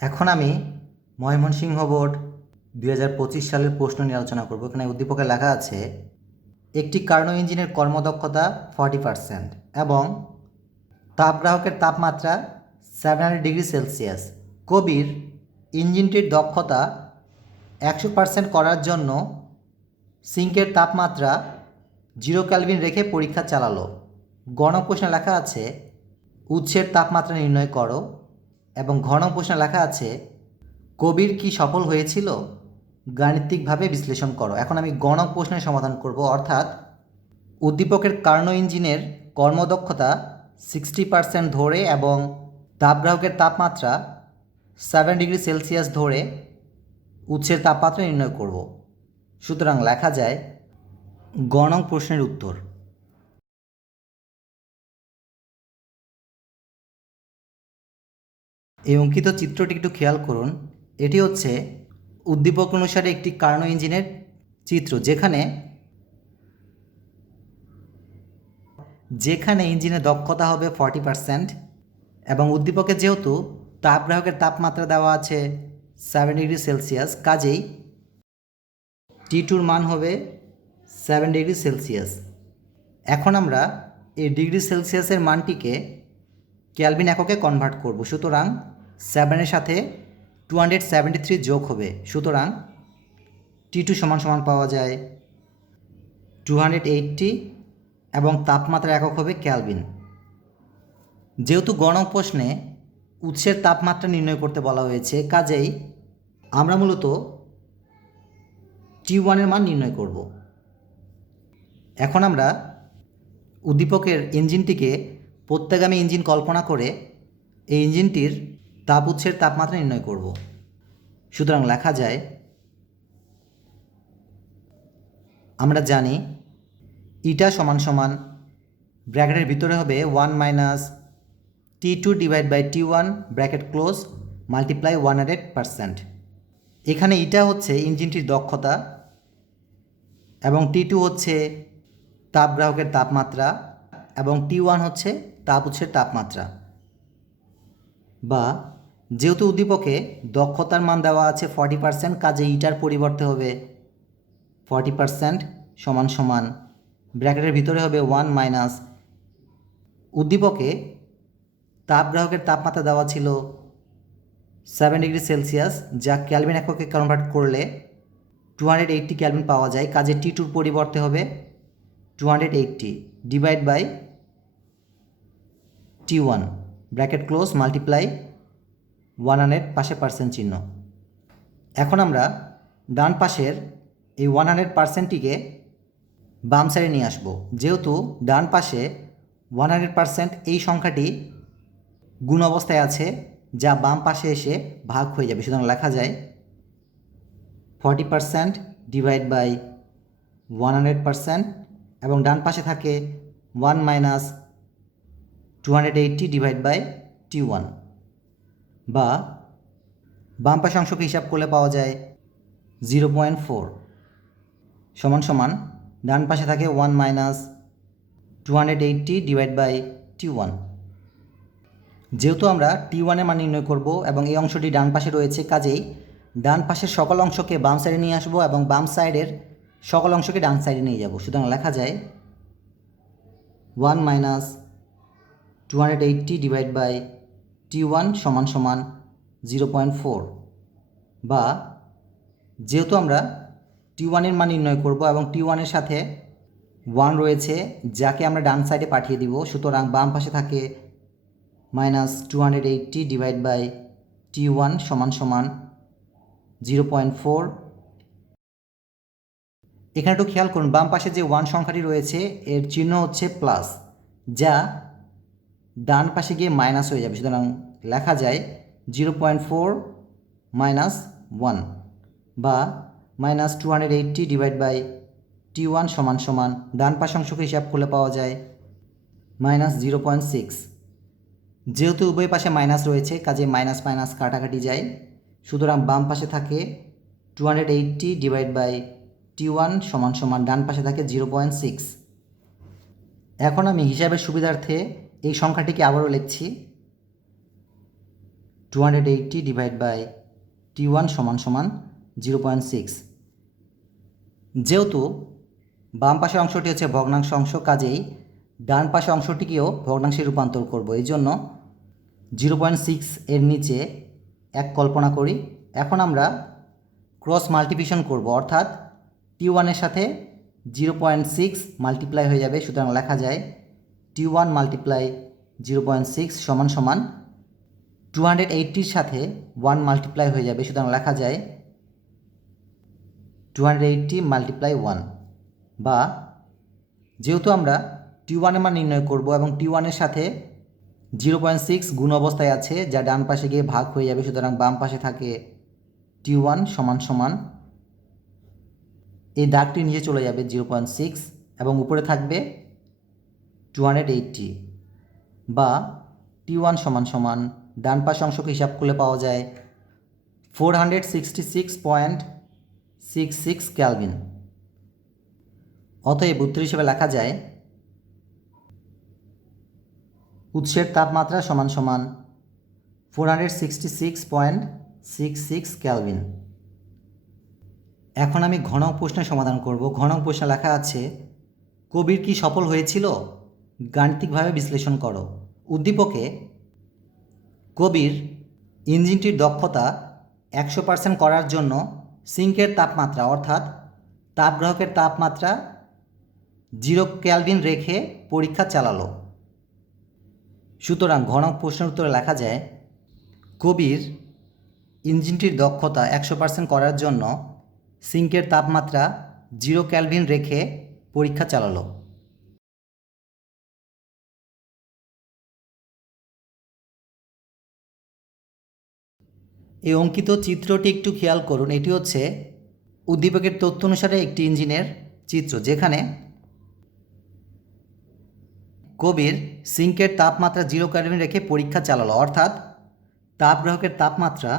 এখন আমি ময়মনসিংহ বোর্ড দুই হাজার পঁচিশ সালের প্রশ্ন নিয়ে আলোচনা করব। এখানে উদ্দীপকে লেখা আছে, একটি কার্নো ইঞ্জিনের কর্মদক্ষতা ফর্টি পারসেন্ট এবং তাপগ্রাহকের তাপমাত্রা সেভেন হান্ড্রেড ডিগ্রি সেলসিয়াস। কবির ইঞ্জিনটির দক্ষতা একশো পার্সেন্ট করার জন্য সিঙ্কের তাপমাত্রা জিরো ক্যালভিন রেখে পরীক্ষা চালালো। গণপ্রশ্নে লেখা আছে, উৎসের তাপমাত্রা নির্ণয় করো। এবং ঘন প্রশ্নে লেখা আছে, কবির কি সফল হয়েছিল? গাণিতিকভাবে বিশ্লেষণ করো। এখন আমি গণ প্রশ্নের সমাধান করব, অর্থাৎ উদ্দীপকের কার্নো ইঞ্জিনের কর্মদক্ষতা সিক্সটি পার্সেন্ট ধরে এবং তাপগ্রাহকের তাপমাত্রা সেভেন ডিগ্রি সেলসিয়াস ধরে উৎসের তাপমাত্রা নির্ণয় করব। সুতরাং লেখা যায় গণং প্রশ্নের উত্তর। এই অঙ্কিত চিত্রটি একটু খেয়াল করুন, এটি হচ্ছে উদ্দীপক অনুসারে একটি কার্নো ইঞ্জিনের চিত্র, যেখানে যেখানে ইঞ্জিনের দক্ষতা হবে ফর্টি পারসেন্ট এবং উদ্দীপকের যেহেতু তাপগ্রাহকের তাপমাত্রা দেওয়া আছে সেভেন ডিগ্রি সেলসিয়াস, কাজেই টি টুর মান হবে সেভেন ডিগ্রি সেলসিয়াস। এখন আমরা এই ডিগ্রি সেলসিয়াসের মানটিকে ক্যালভিন এককে কনভার্ট করব। সুতরাং সেভেনের সাথে টু হান্ড্রেড সেভেন্টি থ্রি যোগ হবে। সুতরাং টি টু সমান সমান পাওয়া যায় টু হান্ড্রেড এইটটি এবং তাপমাত্রা একক হবে ক্যালভিন। যেহেতু গণ প্রশ্নে উৎসের তাপমাত্রা নির্ণয় করতে বলা হয়েছে, কাজেই আমরা মূলত টি ওয়ানের মান নির্ণয় করব। এখন আমরা উদ্দীপকের ইঞ্জিনটিকে প্রত্যাগামী ইঞ্জিন কল্পনা করে এই ইঞ্জিনটির তাপ উৎসের তাপমাত্রা নির্ণয় করব। সুতরাং লেখা যায়, আমরা জানি ইটা সমান সমান ব্র্যাকেটের ভিতরে হবে one minus T two divide by T one bracket close multiply one hundred percent. এখানে ইটা হচ্ছে ইঞ্জিনটির দক্ষতা এবং টি টু হচ্ছে তাপগ্রাহকের তাপমাত্রা এবং টি ওয়ান হচ্ছে তাপ উৎসের তাপমাত্রা। বা, যেহেতু উদ্দীপকে দক্ষতার মান দেওয়া আছে ফর্টি পার্সেন্ট কাজে ইটার পরিবর্তে হবে ফর্টি পার্সেন্ট সমান সমান। ব্র্যাকেটের ভিতরে হবে ওয়ান মাইনাস উদ্দীপকে তাপগ্রাহকের তাপমাত্রা দেওয়া ছিল সেভেন ডিগ্রি সেলসিয়াস যা ক্যালভিন এককে কনভার্ট করলে টু হান্ড্রেড এইট্টি ক্যালভিন পাওয়া যায়। কাজে টি টুর পরিবর্তে হবে two hundred eighty divide by T one bracket close multiply one hundred পাশে পার্সেন্ট চিহ্ন। এখন আমরা ডান পাশের এই ওয়ান হান্ড্রেড পার্সেন্টটিকে বাম সাইডে নিয়ে আসব। যেহেতু ডান পাশে ওয়ান হান্ড্রেড পার্সেন্ট এই সংখ্যাটি গুণ অবস্থায় আছে, যা বাম পাশে এসে ভাগ হয়ে যাবে। সুতরাং লেখা যায় forty percent divide by one hundred percent এবং ডান পাশে থাকে one minus two hundred eighty divide by T one বা বাম পাশে অংশকে হিসাব করলে পাওয়া যায় জিরো পয়েন্ট ফোর সমান সমান ডান পাশে থাকে one minus two hundred eighty divide by T one যেহেতু আমরা টি ওয়ানের মান নির্ণয় করব এবং এই অংশটি ডান পাশে রয়েছে, কাজেই ডান পাশের সকল অংশকে বাম সাইডে নিয়ে আসব এবং বাম সাইডের সকল অংশকে ডান সাইডে নিয়ে যাব। সুতরাং লেখা যায় one minus two hundred eighty divide by T one সমান সমান জিরো পয়েন্ট ফোর বা যেহেতু আমরা টি ওয়ানের মান নির্ণয় করব এবং টি ওয়ানের সাথে ওয়ান রয়েছে, যাকে আমরা ডান সাইডে পাঠিয়ে দিব, সুতরাং বাম পাশে থাকে minus two hundred eighty divide by T one সমান সমান জিরো পয়েন্ট ফোর এখানে একটু খেয়াল করুন, বাম পাশে যে ওয়ান সংখ্যাটি রয়েছে, এর চিহ্ন হচ্ছে প্লাস যা ডান পাশে গিয়ে মাইনাস হয়ে যাবে। সুতরাং লেখা যায় zero point four minus one বা minus two hundred eighty divide by T one সমান সমান ডান পাশ অংশকে হিসাব করলে পাওয়া যায় মাইনাস জিরো পয়েন্ট সিক্স যেহেতু উভয় পাশে মাইনাস রয়েছে, কাজে মাইনাস মাইনাস কাটাকাটি যায়, সুতরাং বাম পাশে থাকে two hundred eighty divide by T one সমান সমান ডান পাশে থাকে জিরো পয়েন্ট সিক্স এখন আমি হিসাবের সুবিধার্থে এই সংখ্যাটিকে আবারও লিখছি। Two hundred eighty divide by T one সমান সমান জিরো পয়েন্ট সিক্স যেহেতু বাম পাশের অংশটি হচ্ছে ভগ্নাংশ অংশ, কাজেই ডান পাশের অংশটিকেও ভগ্নাংশে রূপান্তর করব। এই জন্য জিরো পয়েন্ট সিক্স এর নিচে এক কল্পনা করি। এখন আমরা ক্রস মাল্টিপ্লিকেশন করব, অর্থাৎ টি ওয়ানের সাথে জিরো পয়েন্ট সিক্স মাল্টিপ্লাই হয়ে যাবে, সুতরাং লেখা যায় T one multiply zero point six সমান সমান টু হান্ড্রেড এইটটির সাথে ওয়ান মাল্টিপ্লাই হয়ে যাবে। সুতরাং লেখা যায় two hundred eighty multiply one বা যেহেতু আমরা টি ওয়ানের মান নির্ণয় করব এবং টি ওয়ানের সাথে জিরো পয়েন্ট সিক্স গুণ অবস্থায় আছে, যা ডান পাশে গিয়ে ভাগ হয়ে যাবে, সুতরাং বাম পাশে থাকে টি ওয়ান সমান সমান এই দাগটি নিচে চলে যাবে জিরো পয়েন্ট সিক্স এবং উপরে থাকবে টু হান্ড্রেড এইটটি বা টি ওয়ান সমান সমান, ডান পাশ অংশকে হিসাব করলে পাওয়া যায় four hundred sixty six point six six Kelvin অতএব উত্তর হিসেবে লেখা যায়, উৎসের তাপমাত্রা সমান সমান four hundred sixty six point six six Kelvin এখন আমি ঘনক প্রশ্নের সমাধান করব। ঘনক প্রশ্নে লেখা আছে, কবির কি সফল হয়েছিল? গাণিতিকভাবে বিশ্লেষণ করো। উদ্দীপকে কবির ইঞ্জিনটির দক্ষতা একশো পার্সেন্ট করার জন্য সিঙ্কের তাপমাত্রা, অর্থাৎ তাপগ্রাহকের তাপমাত্রা জিরো ক্যালভিন রেখে পরীক্ষা চালালো। সুতরাং ঘনক প্রশ্নের উত্তরে লেখা যায় কবির ইঞ্জিনটির দক্ষতা একশো পার্সেন্ট করার জন্য সিঙ্কের তাপমাত্রা জিরো ক্যালভিন রেখে পরীক্ষা চালালো। এই অঙ্কিত চিত্রটি একটু খেয়াল করুন। এটি হচ্ছে উদ্দীপকের তথ্য অনুসারে একটি ইঞ্জিনের চিত্র যেখানে কবির সিঙ্কের তাপমাত্রা জিরো ক্যালভিন রেখে পরীক্ষা চালালো। অর্থাৎ তাপগ্রাহকের তাপমাত্রা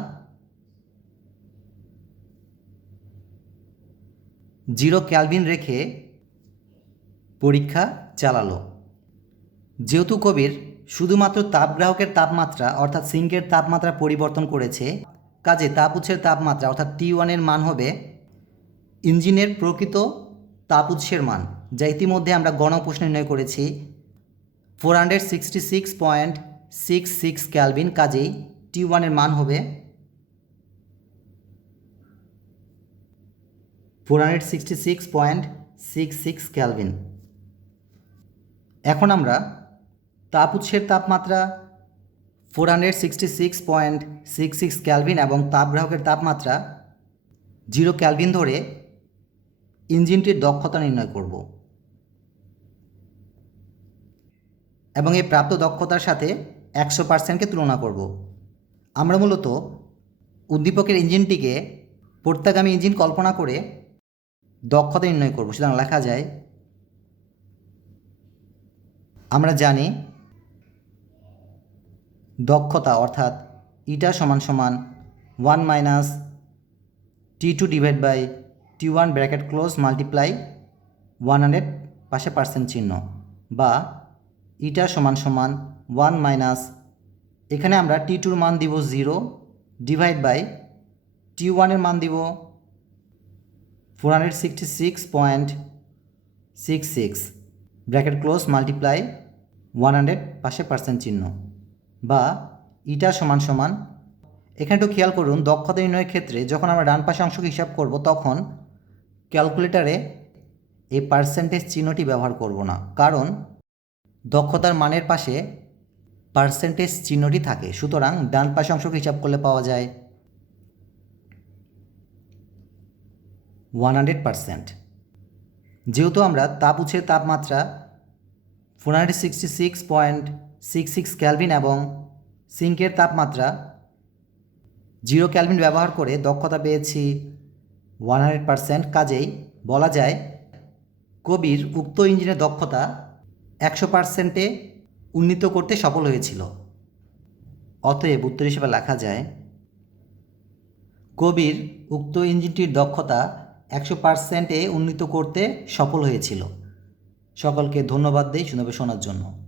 জিরো ক্যালভিন রেখে পরীক্ষা চালালো। যেহেতু কবির শুধুমাত্র তাপগ্রাহকের তাপমাত্রা অর্থাৎ সিঙ্কের তাপমাত্রা পরিবর্তন করেছে কাজে তাপ উৎসের তাপমাত্রা, অর্থাৎ টি ওয়ানের মান হবে ইঞ্জিনের প্রকৃত তাপ উৎসের মান, যা ইতিমধ্যে আমরা গণপ্রশ্ন নির্ণয় করেছি। Four hundred sixty six point six six Kelvin কাজেই টি ওয়ানের মান হবে four hundred sixty six point six six Kelvin এখন আমরা তাপ উৎসের তাপমাত্রা four hundred sixty six point six six Kelvin এবং তাপগ্রাহকের তাপমাত্রা জিরো ক্যালভিন ধরে ইঞ্জিনটির দক্ষতা নির্ণয় করব। এবং এই প্রাপ্ত দক্ষতার সাথে একশো পার্সেন্টকে তুলনা করব। আমরা মূলত উদ্দীপকের ইঞ্জিনটিকে প্রত্যাগামী ইঞ্জিন কল্পনা করে দক্ষতা নির্ণয় করব। সুতরাং লেখা যায়, আমরা জানি দক্ষতা অর্থাৎ ইটা সমান সমান one minus T two divide by T one bracket close multiply one hundred পাশে পার্সেন্ট চিহ্ন বা ইটা সমান সমান ওয়ান মাইনাস এখানে আমরা টি টুর মান দিব জিরো ডিভাইড বাই টি ওয়ানের মান দিব four hundred sixty six point six six bracket close multiply one hundred পাশে পার্সেন্ট চিহ্ন বা ইটা সমান সমান। এখানে একটু খেয়াল করুন, দক্ষতা নির্ণয়ের ক্ষেত্রে যখন আমরা ডান পাশে অংশকে হিসাব করব, তখন ক্যালকুলেটারে এই পার্সেন্টেজ চিহ্নটি ব্যবহার করব না। কারণ দক্ষতার মানের পাশে পার্সেন্টেজ চিহ্নটি থাকে। সুতরাং ডান পাশে অংশকে হিসাব করলে পাওয়া যায় ওয়ান হান্ড্রেড পার্সেন্ট। যেহেতু আমরা তাপ উৎসের তাপমাত্রা four hundred sixty six point six six Kelvin এবং সিঙ্কের তাপমাত্রা জিরো ক্যালভিন ব্যবহার করে দক্ষতা পেয়েছি ওয়ান হান্ড্রেড পার্সেন্ট কাজেই বলা যায়, কবির উক্ত ইঞ্জিনের দক্ষতা একশো পার্সেন্টে উন্নীত করতে সফল হয়েছিল। অতএব উত্তর হিসেবে লেখা যায়, কবির উক্ত ইঞ্জিনটির দক্ষতা একশো পার্সেন্টে উন্নীত করতে সফল হয়েছিল। সকলকে ধন্যবাদ দেই শুনবে শোনার জন্য।